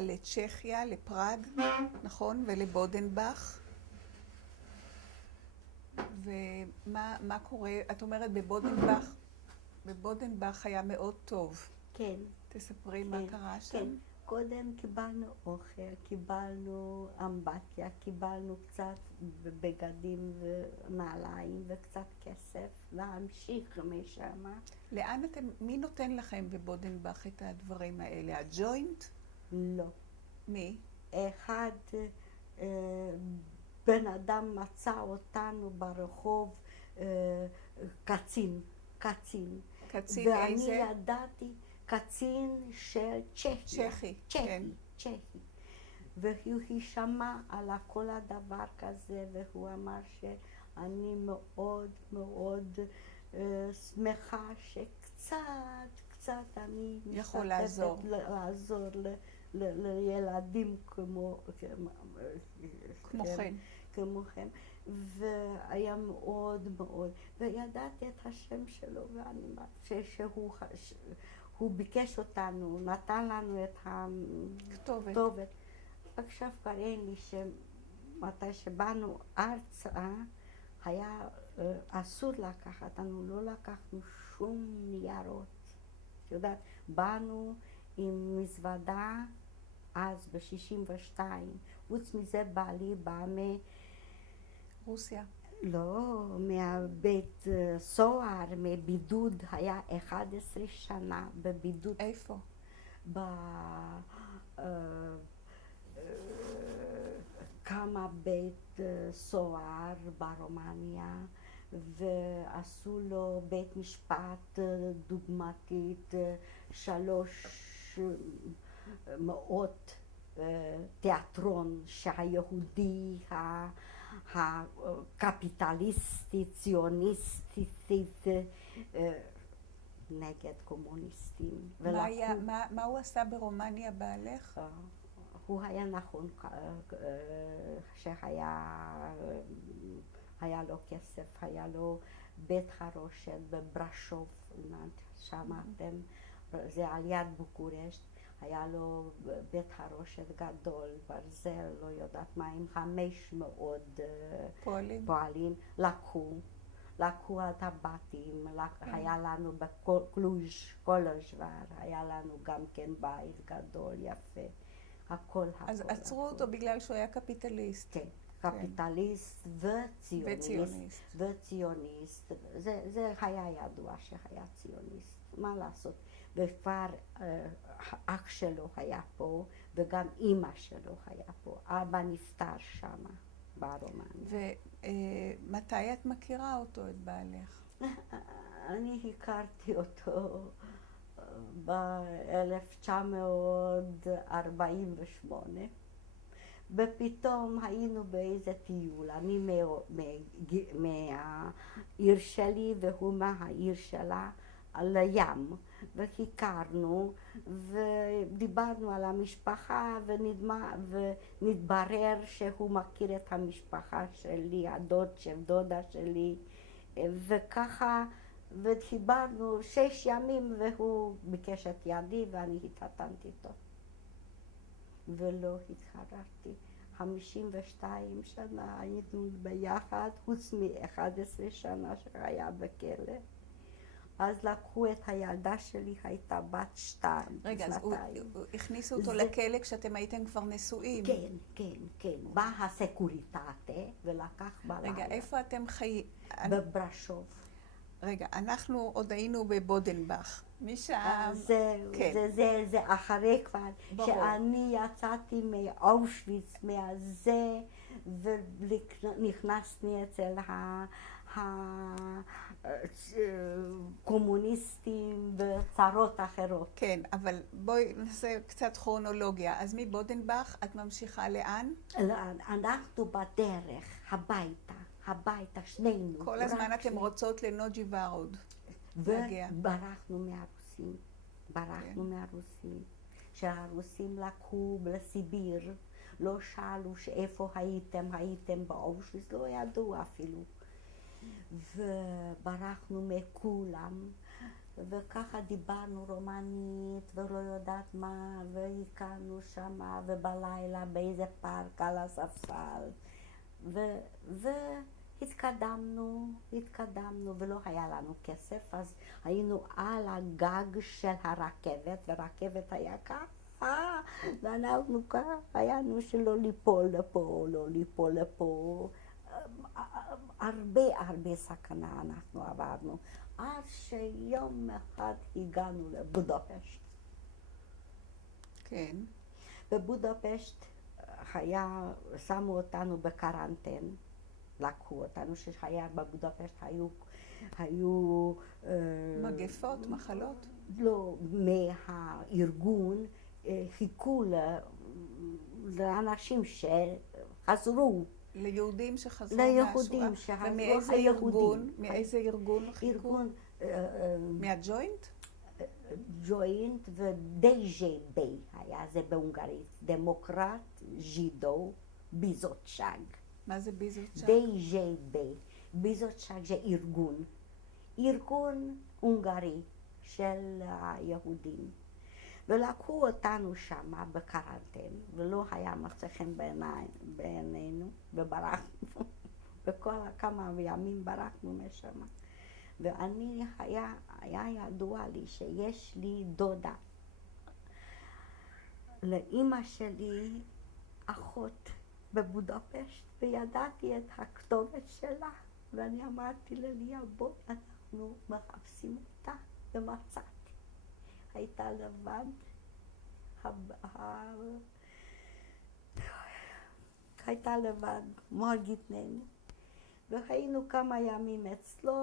להגיע לצ'כיה, לפראג, נכון? ולבודנבך. ומה קורה? את אומרת בבודנבך היה מאוד טוב. כן. תספרי מה קרה שם. כן. קודם קיבלנו אוכל, קיבלנו אמבטיה, קיבלנו קצת בגדים ונעליים וקצת כסף, להמשיך משם. מי נותן לכם בבודנבך את הדברים האלה? הג'וינט? לא. מי? אחד בן אדם מצא אותנו ברחוב, קצין. קצין ואני איזה? ידעתי קצין של צ'כיה. צ'כי. והוא שמע על כל הדבר כזה, והוא אמר שאני מאוד מאוד שמחה שקצת אני יכול משתתפת לעזור לילדים כמוכם. והיה מאוד מאוד, וידעתי את השם שלו, ואני שהוא ביקש אותנו, נתן לנו את הכתובת. עכשיו קרא לי שמתי שבאנו ארצה, היה אסור לקחת, לא לקחנו שום ניירות. את יודעת, באנו עם מזוודה אז ב-62, חוץ מזה בעלי בא רוסיה. לא, מהבית סוהר, מבידוד, היה 11 שנה בבידוד. איפה? כמה בית סוהר ברומניה, ועשו לו בית משפט דוגמתית, 300 תיאטרון שהיהודי הקפיטליסטי, ציוניסטית, נגד קומוניסטים. מה הוא עשה ברומניה בעלך? הוא היה נכון שהיה לו כסף, היה לו בית חרושת בברשוב, שמעתם, זה על יד בוקורשט. היה לו בית חרושת גדול, ברזל, לא יודעת מה, עם 500 פועלים. לקחו את הבתים, היה לנו בקלוז' קולוז'וור, היה לנו גם כן בית גדול, יפה, הכל. אז עצרו אותו בגלל שהוא היה קפיטליסט. כן, קפיטליסט וציוניסט. זה היה ידוע שהיה ציוניסט, מה לעשות? וכבר אח שלו היה פה, וגם אמא שלו היה פה. אבא נפטר שמה, ברומניה. ומתי את מכירה אותו, את בעלך? אני הכרתי אותו ב-1948, ופתאום היינו באיזה טיול, אני מהעיר שלי והוא מהעיר שלה, על הים, והכרנו ודיברנו על המשפחה, ונתברר שהוא מכיר את המשפחה שלי, דודה שלי, וככה, ודיברנו 6 ימים והוא ביקש את ידי ואני התחתנתי איתו. ולא התחררתי. 52 שנה היינו ביחד, חוץ מ-11 שנה שהיה בכלא. אז לקחו את הילדה שלי, הייתה בת 2. רגע, אז הכניסו אותו לכלא כשאתם הייתם כבר נשואים? כן. בא הסקוריטטה ולקח בלילה. רגע, איפה אתם חיים? בברשוב. רגע, אנחנו עוד היינו בבודנבך. משם... זה אחרי כבר, שאני יצאתי מאושוויץ, מהזה, ונכנסתי אצל הקומוניסטים וצרות אחרות. כן, אבל בואי נעשה קצת כרונולוגיה. אז מבודנבך את ממשיכה לאן? אנחנו בדרך, הביתה, שנינו. כל הזמן אתם רוצות לנוג'י ורוד. וברחנו מהרוסים. שהרוסים לקחו לסיביר, לא שאלו איפה הייתם באושוויץ, לא ידעו אפילו. וברחנו מכולם, וככה דיברנו רומנית ולא יודעת מה, והכרנו שמה, ובלילה באיזה פארק על הספסל. והתקדמנו, ולא היה לנו כסף, אז היינו על הגג של הרכבת, ורכבת היה ככה, ואנחנו ככה, היינו שלא ליפול לפה, לא ליפול לפה. הרבה סכנה אנחנו עברנו, עד שיום אחד הגענו לבודפשט. כן. בבודפשט שמו אותנו בקרנטין, לקחו אותנו, שהיה בבודפשט היו מגפות, מחלות? לא, מהארגון חיכו לאנשים שחזרו. ליהודים שחזרו ליהודים מהשואה. שחזרו, ומאיזה ארגון? מאיזה ארגון חיכו? ארגון מהג'וינט? ג'וינט ו-DJB היה זה בהונגרית, דמוקרט ז'ידו ביזוצ'אג. מה זה ביזוצ'אג? DJB, ביזוצ'אג זה ארגון הונגרי של היהודים. ולקחו אותנו שמה בקרנטין, ולא היה מוצא חן בעינינו, וברחנו. וכל כמה ימים ברחנו משם. ואני, היה ידוע לי שיש לי דודה. לאמא שלי אחות בבודפשט, וידעתי את הכתובת שלה. ואני אמרתי לליה, בואי, אנחנו מחפשים אותה, ומצאתי. הייתה לבד, הייתה לבד, מרגיטנני. והיינו כמה ימים אצלו,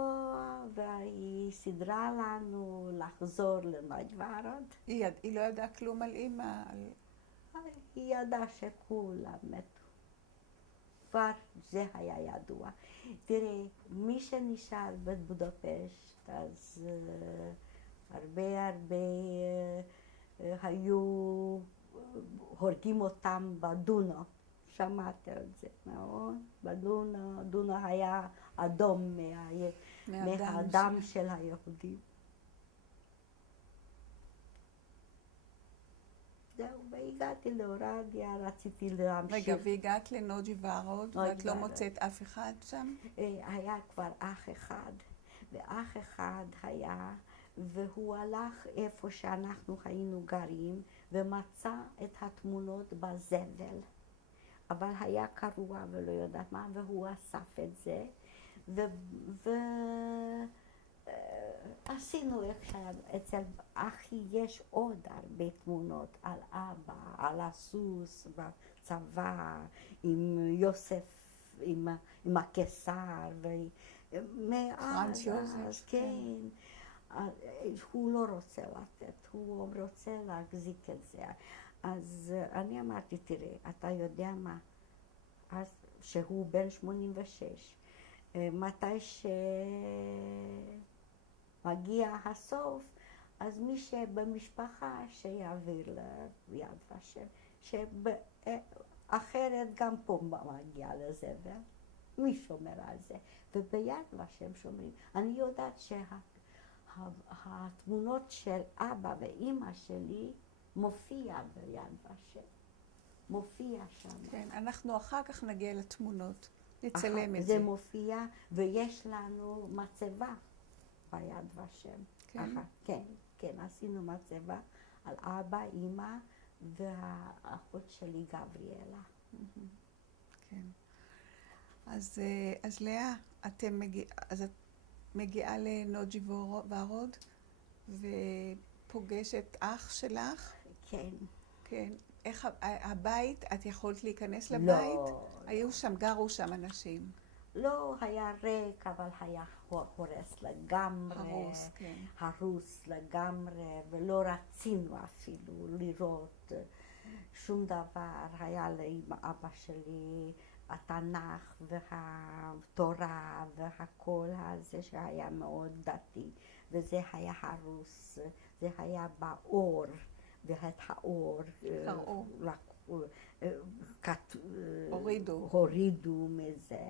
והיא סידרה לנו לחזור לנג'וורוד. היא לא ידעה כלום על אימא? היא ידעה שכולם מתו. כבר זה היה ידוע. תראי, מי שנשאר בבודפשט, אז הרבה היו הורגים אותם בדונו. שמעת את זה, נכון? דונו היה אדום מהדם של היהודים. זהו, והגעתי לאורדיה, רציתי להמשיך. רגע, והגעת לנוג'יוורוד, ואת לא מוצאת אף אחד שם? היה כבר אח אחד היה, והוא הלך איפה שאנחנו היינו גרים, ומצא את התמונות בזבל. אבל היה קרוע ולא יודעת מה, והוא אסף את זה, עשינו איך שאצל אחי יש עוד הרבה תמונות על אבא, על הסוס בצבא, עם יוסף, עם הקיסר, פרנץ יוזף. כן. הוא לא רוצה לתת, הוא רוצה להחזיק את זה. אז אני אמרתי, תראה, אתה יודע מה? אז שהוא בן 86, מתי שמגיע הסוף, אז מי שבמשפחה שיעביר ליד ושם, שאחרת גם פה מגיע לזבל, מי שומר על זה? וביד ושם שומרים. אני יודעת שהתמונות של אבא ואימא שלי מופיע ביד ושם, מופיע שם. כן, אנחנו אחר כך נגיע לתמונות, נצלם את זה זה. מופיע, ויש לנו מצבה ביד ושם. כן? כן, עשינו מצבה על אבא, אימא, והאחות שלי גבריאלה. כן. אז לאה, את מגיעה לנוג'יוורוד, ופוגשת אח שלך? כן. כן. איך הבית, את יכולת להיכנס לבית? לא. גרו שם אנשים. לא, היה ריק, אבל היה הורס לגמרי. הרוס, כן. הרוס לגמרי, ולא רצינו אפילו לראות שום דבר. היה לאמא אבא שלי התנ"ך והתורה והכל הזה שהיה מאוד דתי, וזה היה הרוס, זה היה באור, ואת האור הורידו מזה.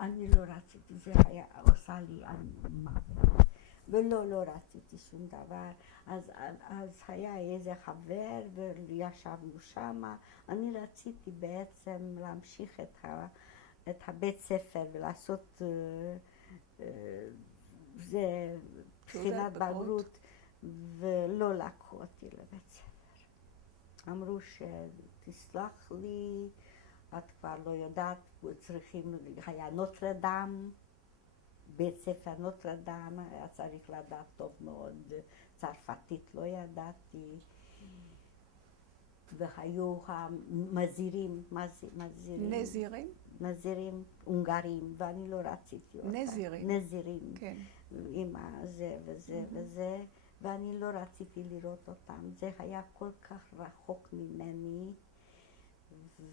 אני לא רציתי, זה היה עושה לי מוות. ולא רציתי שום דבר. אז היה איזה חבר וישבנו שמה. אני רציתי בעצם להמשיך את הבית ספר ולעשות זה בחינת בגרות, ולא לקחו אותי לבית ספר. אמרו שתסלח לי, את כבר לא יודעת, צריכים, היה נוטרדם, בית ספר נוטרדם, היה צריך לדעת טוב מאוד, צרפתית לא ידעתי, והיו המזירים, נזירים? נזירים הונגרים, ואני לא רציתי אותם. נזירים. נזירים. כן. עם זה וזה וזה, ואני לא רציתי לראות אותם. זה היה כל כך רחוק ממני,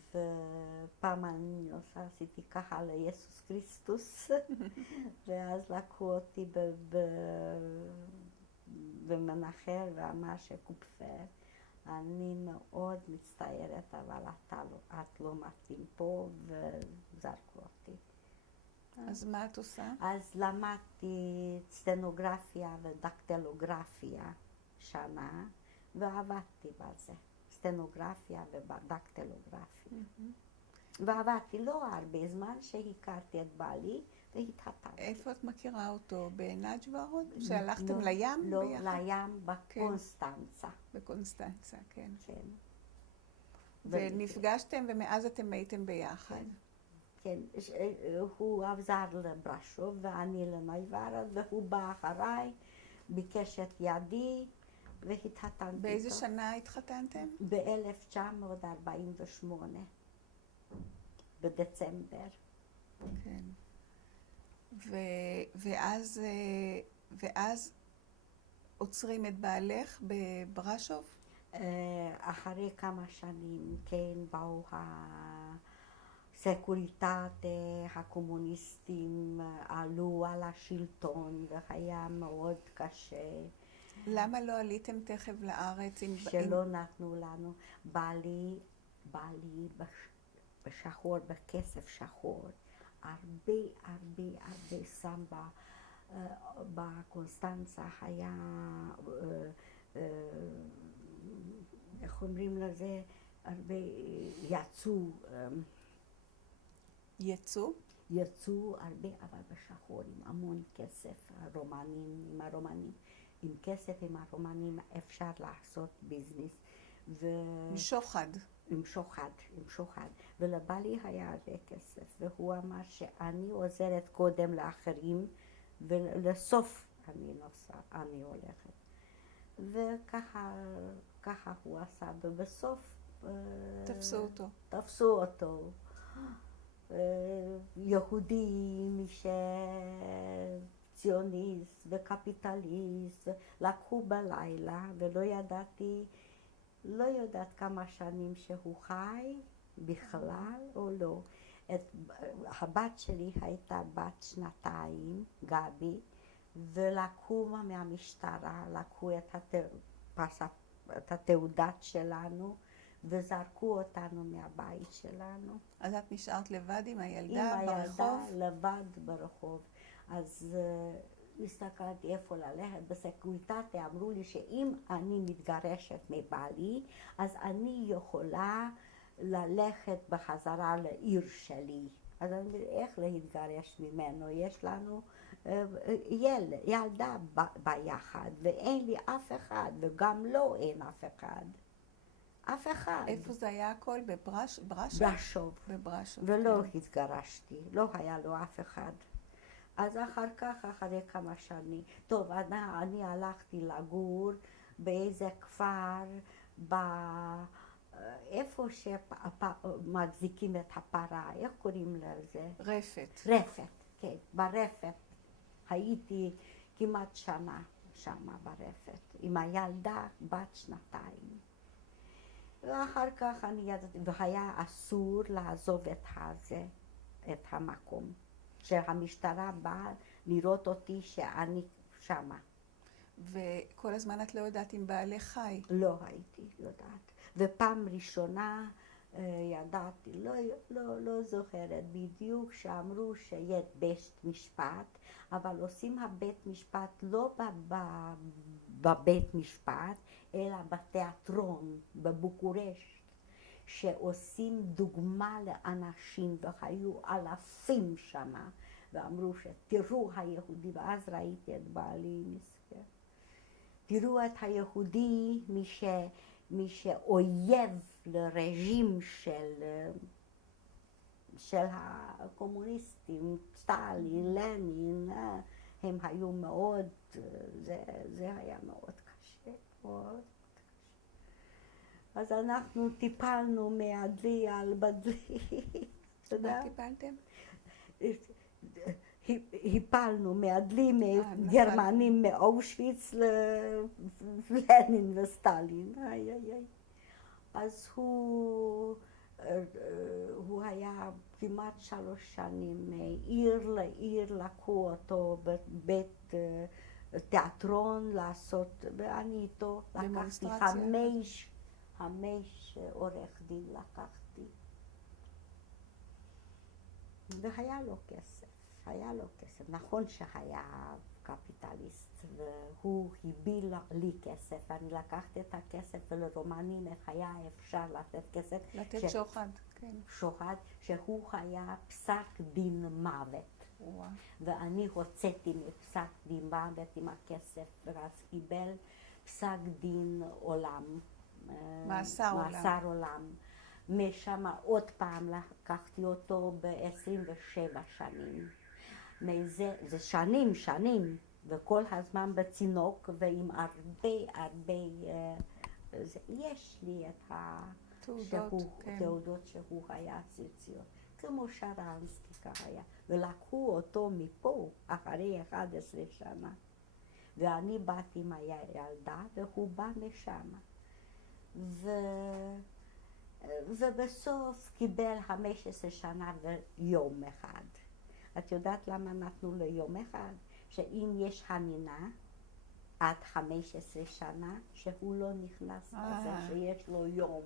ופעם אני עשיתי ככה ליסוס כריסטוס, ואז לקחו אותי במנחר ואמר שקופפר, אני מאוד מצטערת, אבל את לא מתאים פה, וזרקו אותי. אז מה את עושה? אז למדתי סטנוגרפיה ודקטילוגרפיה שנה, ועבדתי בזה, סטנוגרפיה ודקטילוגרפיה. ועבדתי לא הרבה זמן שהכרתי את בעלי והתחתנתי. איפה את מכירה אותו? בנג'ווה עוד? שהלכתם לים? לא, ביחד? לים בקונסטנצה. בקונסטנצה, כן. כן. ונפגשתם ומאז אתם הייתם ביחד. כן, הוא עזר לברשוב ואני לנויברד, והוא בא אחריי, ביקש את ידי והתחתנתי איתו. באיזה שנה התחתנתם? ב-1948, בדצמבר. כן. ואז עוצרים את בעלך בברשוב? אחרי כמה שנים, כן, באו הסקוריטטה, הקומוניסטים עלו על השלטון והיה מאוד קשה. למה לא עליתם תכף לארץ? שלא נתנו לנו. בעלי בשחור, בכסף שחור, הרבה שם בקונסטנצה היה, איך אומרים לזה, הרבה יצאו הרבה, אבל בשחור, עם המון כסף, הרומנים, עם כסף עם הרומנים אפשר לעשות ביזנס. עם שוחד. ולבעלי היה הרבה כסף, והוא אמר שאני עוזרת קודם לאחרים, ולסוף אני הולכת. וככה הוא עשה, ובסוף תפסו אותו. יהודי ציוניסט וקפיטליסט, לקחו בלילה, ולא יודעת כמה שנים שהוא חי בכלל או לא. הבת שלי הייתה בת 2, גבי, ולקחו מהמשטרה, לקחו את התעודת שלנו, וזרקו אותנו מהבית שלנו. אז את נשארת לבד עם הילדה ברחוב? עם הילדה לבד ברחוב. אז הסתכלתי איפה ללכת. בסקוריטטה אמרו לי שאם אני מתגרשת מבעלי, אז אני יכולה ללכת בחזרה לעיר שלי. אז אני אומרת, איך להתגרש ממנו? יש לנו ילדה ביחד, ואין לי אף אחד, וגם לא אין אף אחד. אף אחד. איפה זה היה הכל? בברשוב? בברשוב. ולא התגרשתי, לא היה לו אף אחד. אז אחר כך, אחרי כמה שנים, טוב, אני הלכתי לגור באיזה כפר, איפה שמחזיקים את הפרה, איך קוראים לזה? רפת. רפת, כן, ברפת. הייתי כמעט שנה שמה ברפת, עם הילדה בת 2. ואחר כך אני ידעתי, והיה אסור לעזוב את המקום. שהמשטרה באה לראות אותי שאני שמה. וכל הזמן את לא יודעת אם בעלך חי? לא הייתי יודעת. ופעם ראשונה ידעתי, לא זוכרת בדיוק שאמרו שיש בית משפט, אבל עושים הבית משפט לא בבית משפט, אלא בתיאטרון בבוקורשט, שעושים דוגמה לאנשים, והיו אלפים שמה, ואמרו שתראו היהודי, ואז ראיתי את בעלי מסכן. תראו את היהודי, מי שאויב לרג'ים של הקומוניסטים, סטלין, לנין, הם היו מאוד, זה היה מאוד קשה, מאוד קשה. אז אנחנו טיפלנו מהדלי על בדלי. מה טיפלתם? הפלנו מהדלי מגרמנים מאושוויץ ללנין וסטלין. אז הוא היה כמעט 3 שנים, מעיר לעיר לקחו אותו בבית תיאטרון לעשות, ואני איתו לקחתי 5 עורך דין לקחתי. והיה לו כסף. היה לו כסף. נכון שהיה קפיטליסט, והוא הביל לי כסף. אני לקחתי את הכסף, ולרומנים איך היה אפשר לתת כסף. לתת שוחד, כן. שוחד, שהוא היה פסק דין מוות. וואו. ואני הוצאתי מפסק דין מוות עם הכסף, ואז קיבל פסק דין עולם. מאסר עולם. משם עוד פעם לקחתי אותו ב-27 שנים. זה שנים, וכל הזמן בצינוק, ועם הרבה, יש לי את התעודות שהוא היה ציציות, כמו שרנסקי ככה, ולקחו אותו מפה אחרי 11 שנה, ואני באתי עם הילדה, והוא בא משם, ובסוף קיבל 15 שנה ויום אחד. את יודעת למה נתנו לו יום אחד? שאם יש חנינה עד 15 שנה, שהוא לא נכנס לזה, שיש לו יום.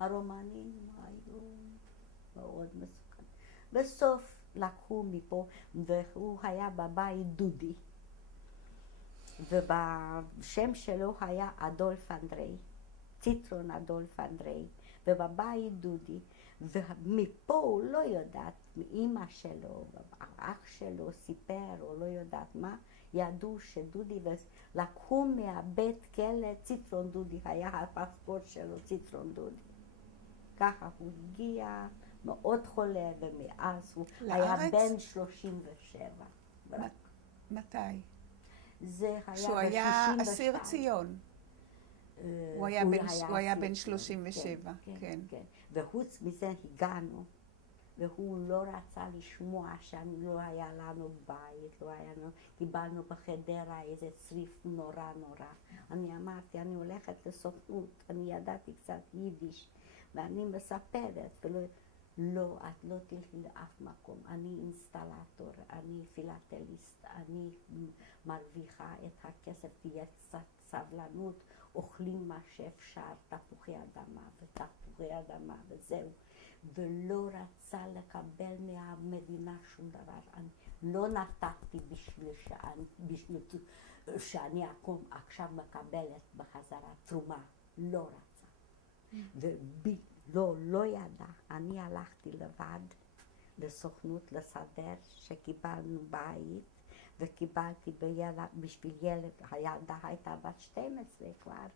הרומנים היו מאוד מסוכנים. בסוף לקחו מפה, והוא היה בבית דודי. ובשם שלו היה אדולף אנדרי, ציטרון אדולף אנדרי, ובבית דודי. ומפה הוא לא יודעת, מאמא שלו, אח שלו סיפר, או לא יודעת מה, ידעו שדודי, ולקחו מהבית כלא ציטרון דודי, היה הפספורט שלו ציטרון דודי. ככה הוא הגיע, מאוד חולה, ומאז הוא היה בן 37. מתי? זה היה כשהוא היה אסיר ציון. הוא היה בן 37, כן. וחוץ מזה הגענו, והוא לא רצה לשמוע שלא היה לנו בית, לא היה לנו, קיבלנו בחדרה איזה צריף נורא. אני אמרתי, אני הולכת לסוכנות, אני ידעתי קצת יידיש, ואני מספרת, לא, את לא תלכי לאף מקום, אני אינסטלטור, אני פילטליסט, אני מרוויחה את הכסף, תהיה קצת סבלנות, אוכלים מה שאפשר, תפוחי אדמה וזהו. ולא רצה לקבל מהמדינה שום דבר. אני לא נתתי בשביל שאני עכשיו מקבלת בחזרה תרומה. לא רצה. לא ידע. אני הלכתי לבד לסוכנות לסדר שקיבלנו בית, וקיבלתי בשביל ילד, הילדה הייתה בת 12 כבר.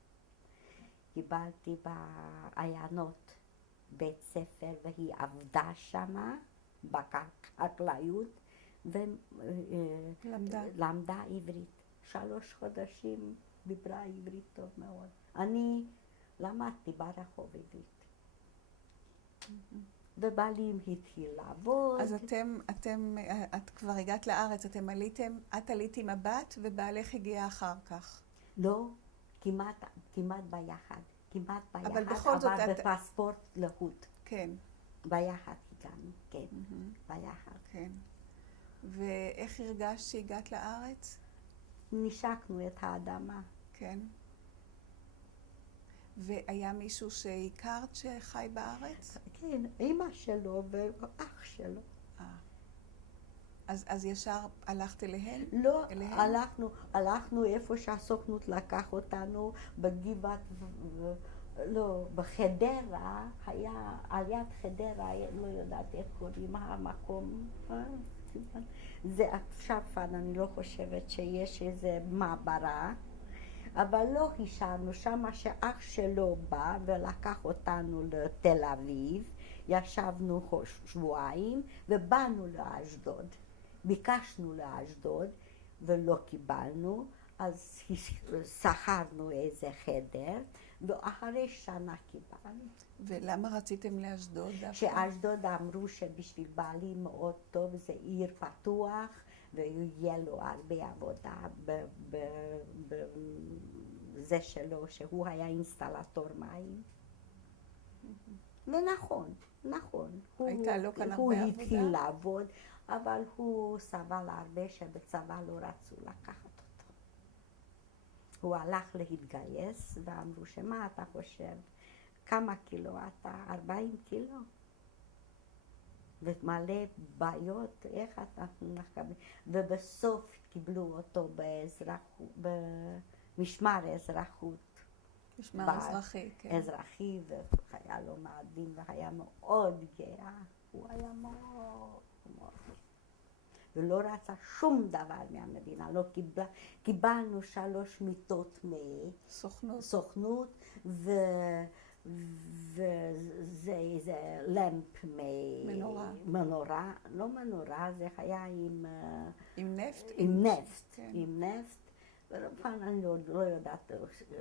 קיבלתי בעיינות בית ספר, והיא עבדה שמה בחקלאות, ולמדה עברית. 3 חודשים דיברה עברית טוב מאוד. אני למדתי ברחוב עברית. ובעלים התחיל לעבוד. אז את כבר הגעת לארץ, את עלית עם הבת ובעלך הגיע אחר כך. לא, כמעט ביחד. אבל בכל זאת אבל בפספורט לחוד. כן. ביחד הגענו, כן, ביחד. כן. ואיך הרגשת שהגעת לארץ? נשקנו את האדמה. כן. והיה מישהו שהכרת שחי בארץ? כן, אמא שלו ואח שלו. אז ישר הלכת אליהם? לא, אליהם? הלכנו איפה שהסוכנות לקח אותנו, בגבעת, לא, בחדרה, היה, על יד חדרה, לא יודעת איך קוראים המקום. זה עכשיו אני לא חושבת שיש איזה מעברה, אבל לא השארנו שם שאח שלו בא ולקח אותנו לתל אביב, ישבנו שבועיים ובאנו לאשדוד. ביקשנו לאשדוד ולא קיבלנו, אז שכרנו איזה חדר ואחרי שנה קיבלנו. ולמה רציתם לאשדוד דווקא? שאשדוד אמרו שבשביל בעלי מאוד טוב, זה עיר פתוח ויהיה לו הרבה עבודה בזה שלו, שהוא היה אינסטלטור מים. ונכון, נכון. הייתה לו כאן הוא הרבה עבודה? התחיל לעבוד, אבל הוא סבל הרבה שבצבא לא רצו לקחת אותו. הוא הלך להתגייס ואמרו שמה אתה חושב? כמה קילו אתה? 40 קילו? ומלא בעיות, איך אתה מקבל? ובסוף קיבלו אותו במשמר אזרחות. משמר אזרחי, כן. אזרחי, והיה לו מאדים והיה מאוד גאה. הוא היה מאוד מאוד. ולא רצה שום דבר מהמדינה, לא קיבלנו 3 מיטות מסוכנות וזה למפ מנורה, לא מנורה, זה היה עם נפט? עם נפט, כן. עם נפט, ולפעמים אני לא יודעת,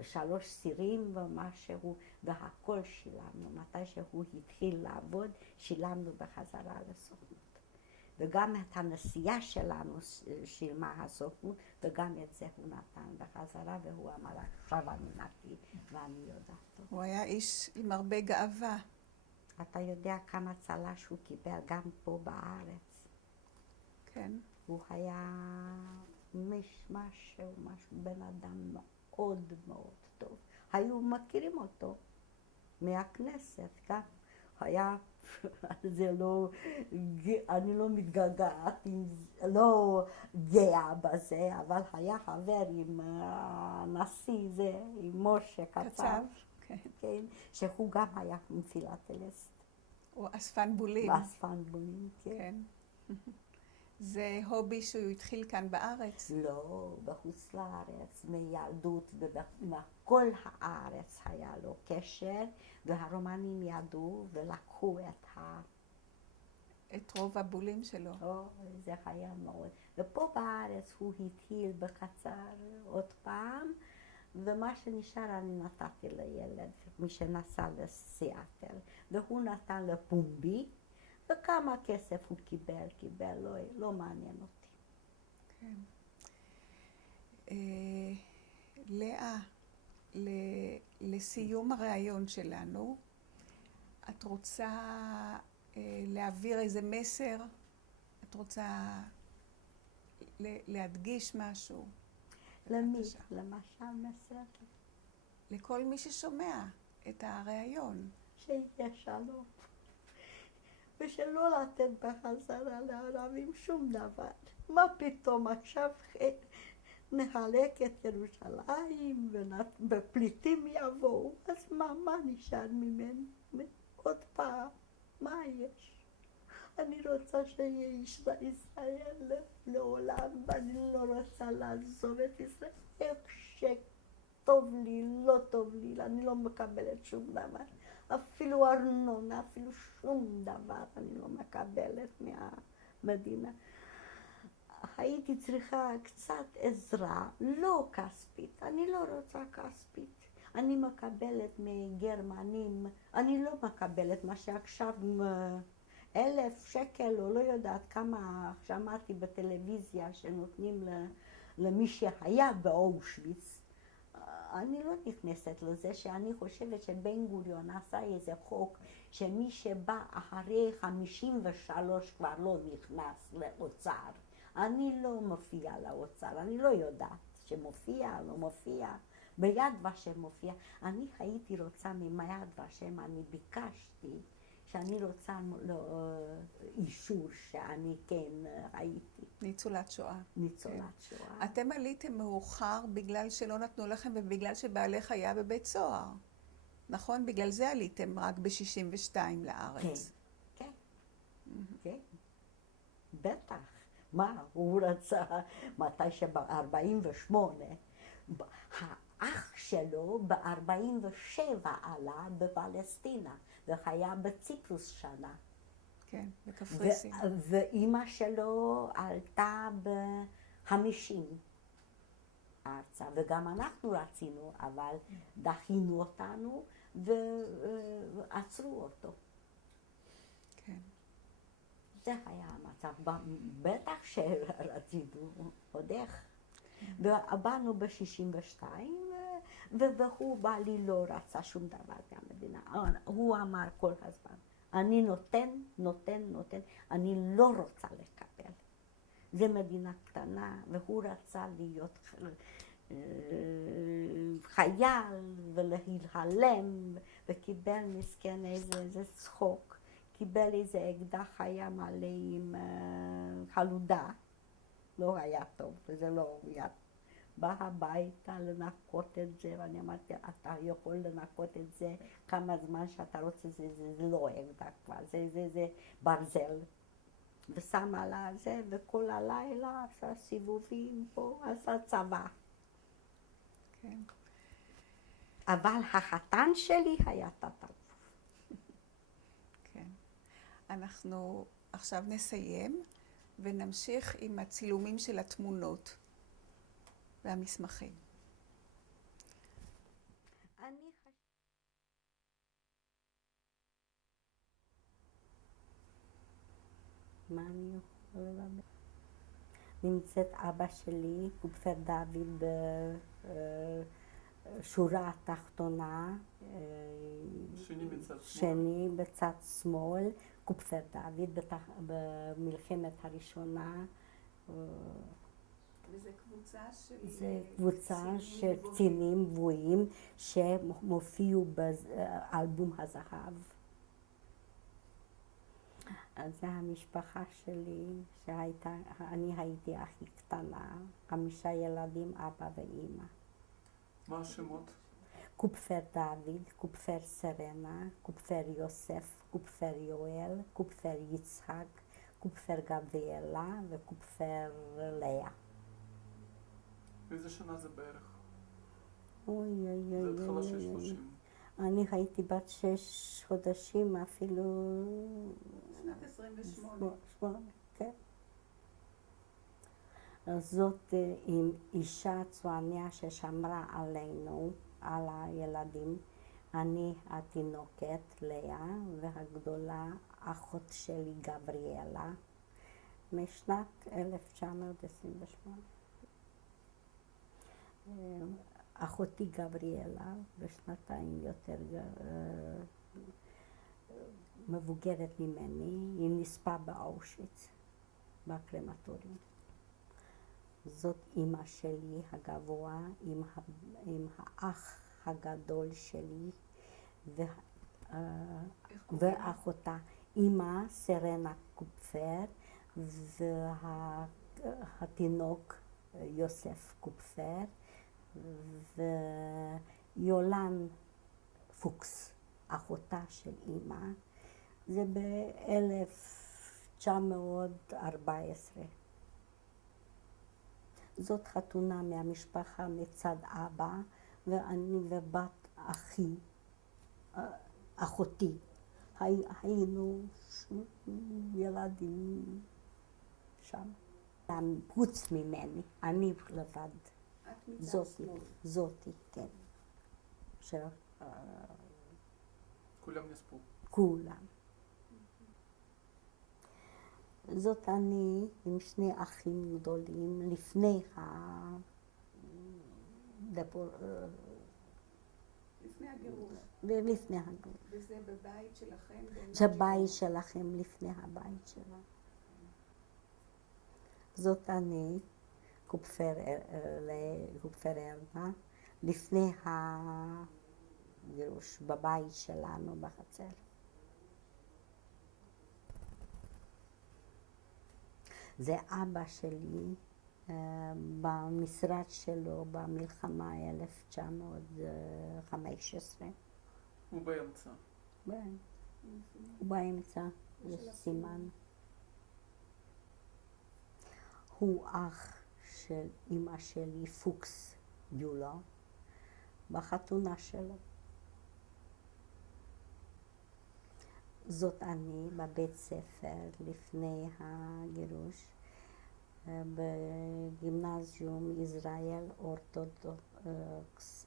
3 סירים ומשהו, והכל שילמנו. מתי שהוא התחיל לעבוד, שילמנו בחזרה לסוכנות. וגם את הנסיעה שלנו שילמה הסוכנות, וגם את זה הוא נתן בחזרה, והוא אמר, עכשיו אני נקי ואני יודעת. הוא היה איש עם הרבה גאווה. אתה יודע כמה צל"ש הוא קיבל גם פה בארץ. כן. הוא היה משהו, בן אדם מאוד מאוד טוב. היו מכירים אותו מהכנסת, גם. היה, זה לא, אני לא מתגעגעת, לא גאה בזה, אבל היה חבר עם הנשיא זה, עם משה קצב, כן, שהוא גם היה פילאטליסט. הוא אספן בולים. אספן בולים, כן. זה הובי שהוא התחיל כאן בארץ? לא, בחוץ לארץ, מילדות, ומכל הארץ היה לו קשר, והרומנים ידעו ולקחו את רוב הבולים שלו. זה היה מאוד. ופה בארץ הוא התחיל בקצר עוד פעם, ומה שנשאר אני נתתי לילד, מי שנסע לסיאטל, והוא נתן לפומבי, וכמה כסף הוא קיבל, לא מעניין אותי. כן. לאה, לסיום הראיון שלנו, את רוצה להעביר איזה מסר? את רוצה להדגיש משהו? למי? למשל מסר? לכל מי ששומע את הראיון. שיהיה שלום. ושלא לתת בחזרה לערבים שום דבר. מה פתאום עכשיו נחלק את ירושלים ופליטים יבואו, אז מה נשאר ממנו? עוד פעם, מה יש? אני רוצה שיהיה ישראל לעולם, ואני לא רוצה לעזוב את ישראל. איך שטוב לי, לא טוב לי, אני לא מקבלת שום דבר. אפילו ארנונה, אפילו שום דבר אני לא מקבלת מהמדינה. הייתי צריכה קצת עזרה, לא כספית, אני לא רוצה כספית. אני מקבלת מגרמנים, אני לא מקבלת מה שעכשיו 1,000 שקל, או לא יודעת כמה שמעתי בטלוויזיה שנותנים למי שהיה באושוויץ. אני לא נכנסת לזה, שאני חושבת שבן גוריון עשה איזה חוק שמי שבא אחרי 53 כבר לא נכנס לאוצר. אני לא מופיע לאוצר, אני לא יודעת שמופיע, לא מופיע, ביד ושם מופיע. אני הייתי רוצה מיד ושם, אני ביקשתי שאני רוצה אישור שאני כן הייתי ניצולת שואה. ניצולת שואה. אתם עליתם מאוחר בגלל שלא נתנו לכם ובגלל שבעלך היה בבית סוהר. נכון? בגלל זה עליתם רק ב-62 לארץ. כן, כן, בטח. מה, הוא רצה מתי שב-48. האח שלו ב-47 עלה בפלסטינה והיה בציפרוס שנה. כן, בקפריסין. ואימא שלו עלתה ב-50 ארצה, וגם אנחנו רצינו, אבל דחינו אותנו ועצרו אותו. כן. זה היה המצב, בטח שרצינו עוד איך. ובאנו ב-62, והוא בעלי לא רצה שום דבר מהמדינה. הוא אמר כל הזמן, אני נותן, אני לא רוצה לקבל. זו מדינה קטנה, והוא רצה להיות חייל ולהילחם, וקיבל מסכן איזה צחוק. קיבל איזה אקדח היה מלא עם חלודה, לא היה טוב, וזה לא מיד. בא הביתה לנקות את זה, ואני אמרתי, אתה יכול לנקות את זה כמה זמן שאתה רוצה, זה לא אקדח כבר, זה ברזל. ושם על זה, וכל הלילה עשה סיבובים פה, עשה צבא. כן. אבל החתן שלי היה תת-אלוף. כן. אנחנו עכשיו נסיים ונמשיך עם הצילומים של התמונות והמסמכים. מה אני יכולה לדבר? נמצאת אבא שלי, קופפר דוד, בשורה התחתונה, שני בצד שמאל, קופפר דוד במלחמת הראשונה. וזה קבוצה של... זה קבוצה של קצינים גבוהים שמופיעו באלבום הזהב. אז זה המשפחה שלי, אני הייתי הכי קטנה, 5 ילדים, אבא ואימא. מה השמות? קופפר דוד, קופפר סרנה, קופפר יוסף, קופפר יואל, קופפר יצחק, קופפר גבריאלה וקופפר לאה. איזה שנה זה בערך? אוי אוי זה אוי התחלה של אוי. 30. אני הייתי בת 6 חודשים אפילו... שנת 28. כן. אז זאת עם אישה צועניה ששמרה עלינו, על הילדים. אני התינוקת לאה, והגדולה אחות שלי גבריאלה, משנת 1928. אחותי גבריאלה בשנתיים יותר מבוגרת ממני, היא נספה באושוויץ, בקרמטוריום. זאת אימא שלי הגבוה עם האח הגדול שלי ואחותה. אימא סרנה קופפר והתינוק יוסף קופפר ויולן פוקס, אחותה של אימא. זה ב-1914. זאת חתונה מהמשפחה מצד אבא, ואני ובת אחי, אחותי, היינו ילדים שם. חוץ ממני, אני לבד. זאתי, כן. כולם נספו. כולם. זאת אני עם 2 אחים גדולים לפני לפני הגירוש. לפני הגירוש. וזה בבית שלכם? זה בית שלכם לפני הבית שלנו. זאת אני, קופפר ארנה, לפני הגירוש, בבית שלנו בחצר. זה אבא שלי במשרד שלו במלחמה 1915. הוא באמצע. כן. הוא באמצע, זה סימן. הוא אח של אמא שלי, פוקס יולה, בחתונה שלו. זאת אני בבית ספר לפני הגירוש, בגימנזיום ישראל אורתודוקס,